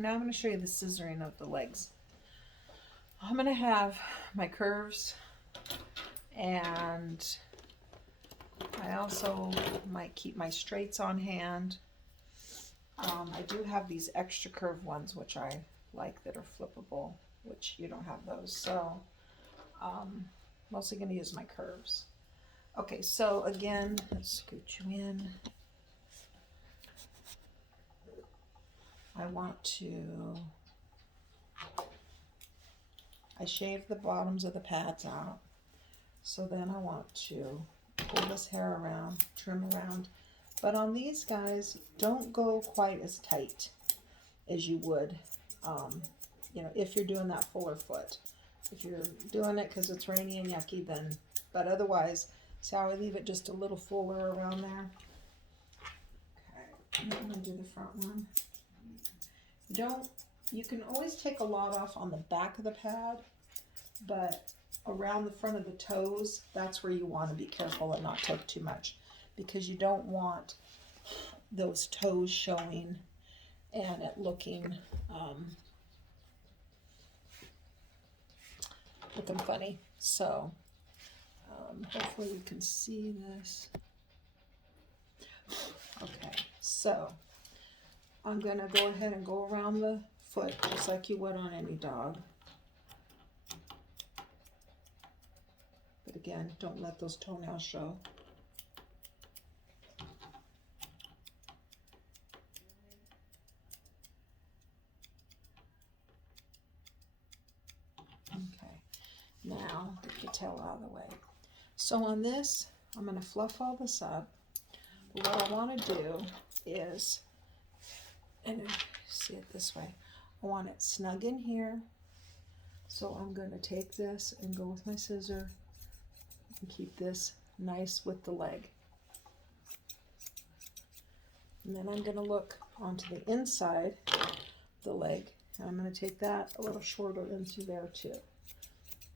now I'm going to show you the scissoring of the legs. I'm going to have my curves, and I also might keep my straights on hand. I do have these extra curved ones, which I like, that are flippable, which you don't have those. So mostly going to use my curves. Okay, so again, let's scoot you in. I shave the bottoms of the pads out. So then I want to pull this hair around, trim around. But on these guys, don't go quite as tight as you would, if you're doing that fuller foot. If you're doing it because it's rainy and yucky, then, but otherwise, see how I leave it just a little fuller around there? Okay, I'm going to do the front one. You can always take a lot off on the back of the pad, but around the front of the toes, that's where you want to be careful and not take too much, because you don't want those toes showing and it looking funny. So hopefully you can see this. Okay, so I'm gonna go ahead and go around the foot just like you would on any dog. But again, don't let those toenails show. Okay, now get the tail out of the way. So on this, I'm going to fluff all this up. But what I want to do is, and see it this way, I want it snug in here. So I'm going to take this and go with my scissor and keep this nice with the leg. And then I'm going to look onto the inside of the leg, and I'm going to take that a little shorter into there too.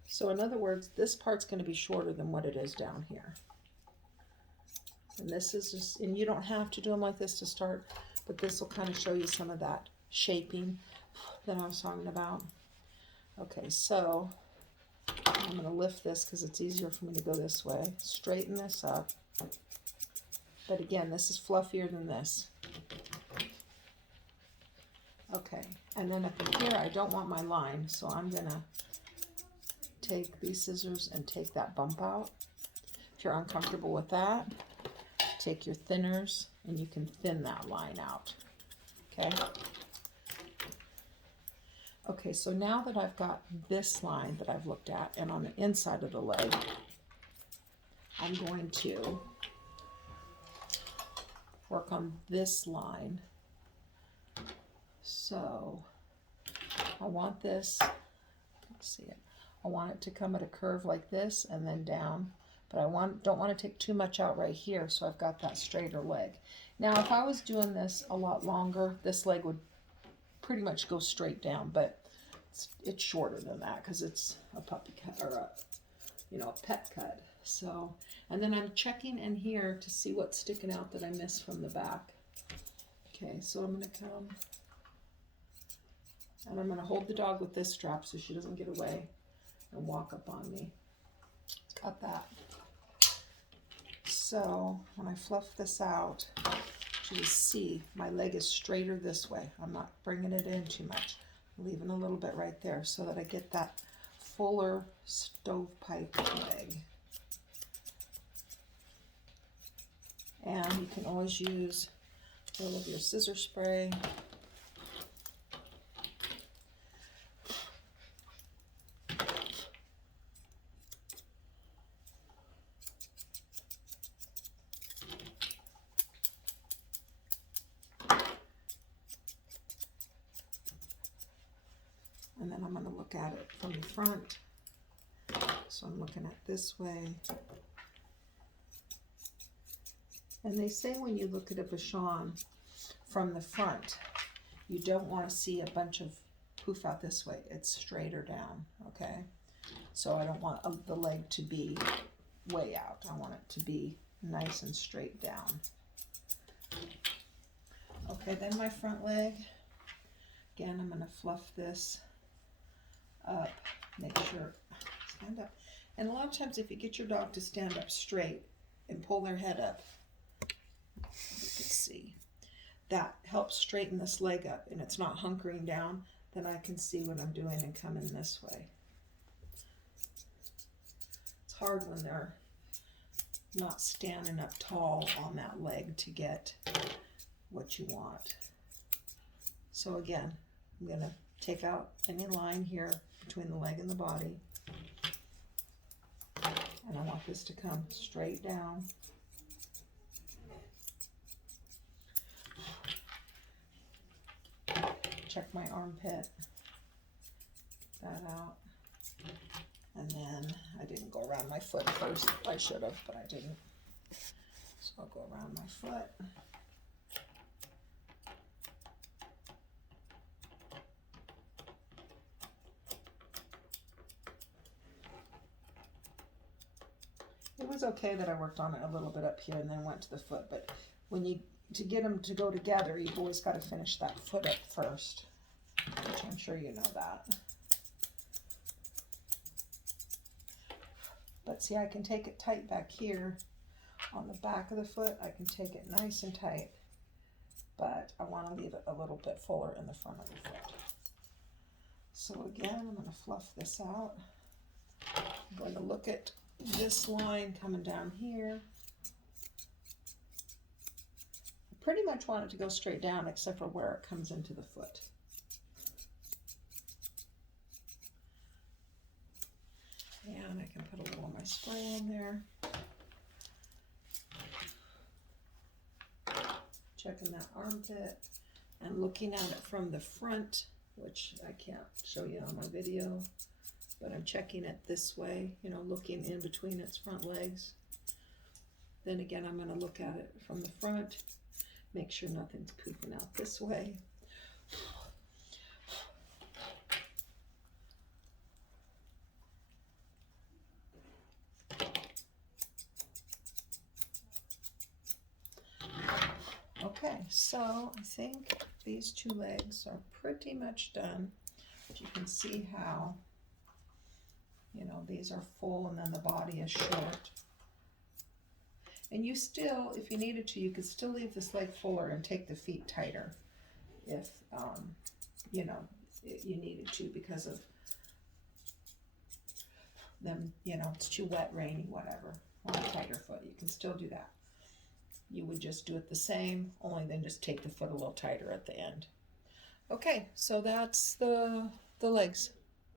So in other words, this part's going to be shorter than what it is down here. And this is just, and you don't have to do them like this to start, but this will kind of show you some of that shaping that I was talking about. Okay, so I'm going to lift this because it's easier for me to go this way. Straighten this up. But again, this is fluffier than this. Okay, and then up in here, I don't want my line, so I'm going to take these scissors and take that bump out. If you're uncomfortable with that, take your thinners and you can thin that line out. Okay? Okay, so now that I've got this line that I've looked at, and on the inside of the leg, I'm going to work on this line. So I want this, let's see it, I want it to come at a curve like this and then down, but I don't want to take too much out right here, so I've got that straighter leg. Now if I was doing this a lot longer, this leg would pretty much go straight down, but it's shorter than that because it's a puppy cut, or a pet cut. So, and then I'm checking in here to see what's sticking out that I missed from the back. Okay, so I'm going to come and I'm going to hold the dog with this strap so she doesn't get away and walk up on me. Got that. So when I fluff this out, you just see my leg is straighter this way. I'm not bringing it in too much. I'm leaving a little bit right there so that I get that fuller stovepipe leg. And you can always use a little of your scissor spray. And then I'm going to look at it from the front. So I'm looking at this way. And they say when you look at a Bichon from the front, you don't want to see a bunch of poof out this way. It's straighter down, okay? So I don't want the leg to be way out. I want it to be nice and straight down. Okay, then my front leg. Again, I'm going to fluff this up, make sure, stand up. And a lot of times if you get your dog to stand up straight and pull their head up, you can see, that helps straighten this leg up and it's not hunkering down, then I can see what I'm doing and coming this way. It's hard when they're not standing up tall on that leg to get what you want. So again, I'm going to take out any line here between the leg and the body. And I want this to come straight down. Check my armpit. Get that out. And then I didn't go around my foot first. I should have, but I didn't. So I'll go around my foot. It was okay that I worked on it a little bit up here and then went to the foot, but when you, to get them to go together, you've always got to finish that foot up first, which I'm sure you know that. But see, I can take it tight back here on the back of the foot. I can take it nice and tight, but I want to leave it a little bit fuller in the front of the foot. So again, I'm going to fluff this out. I'm going to look at this line coming down here. I pretty much want it to go straight down except for where it comes into the foot. And I can put a little of my spray in there. Checking that armpit and looking at it from the front, which I can't show you on my video, but I'm checking it this way, you know, looking in between its front legs. Then again, I'm going to look at it from the front, make sure nothing's pooping out this way. Okay, so I think these two legs are pretty much done. But you can see how, you know, these are full and then the body is short. And you still, if you needed to, you could still leave this leg fuller and take the feet tighter if, you know, you needed to because of them, you know, it's too wet, rainy, whatever. On a tighter foot, you can still do that. You would just do it the same, only then just take the foot a little tighter at the end. Okay, so that's the legs.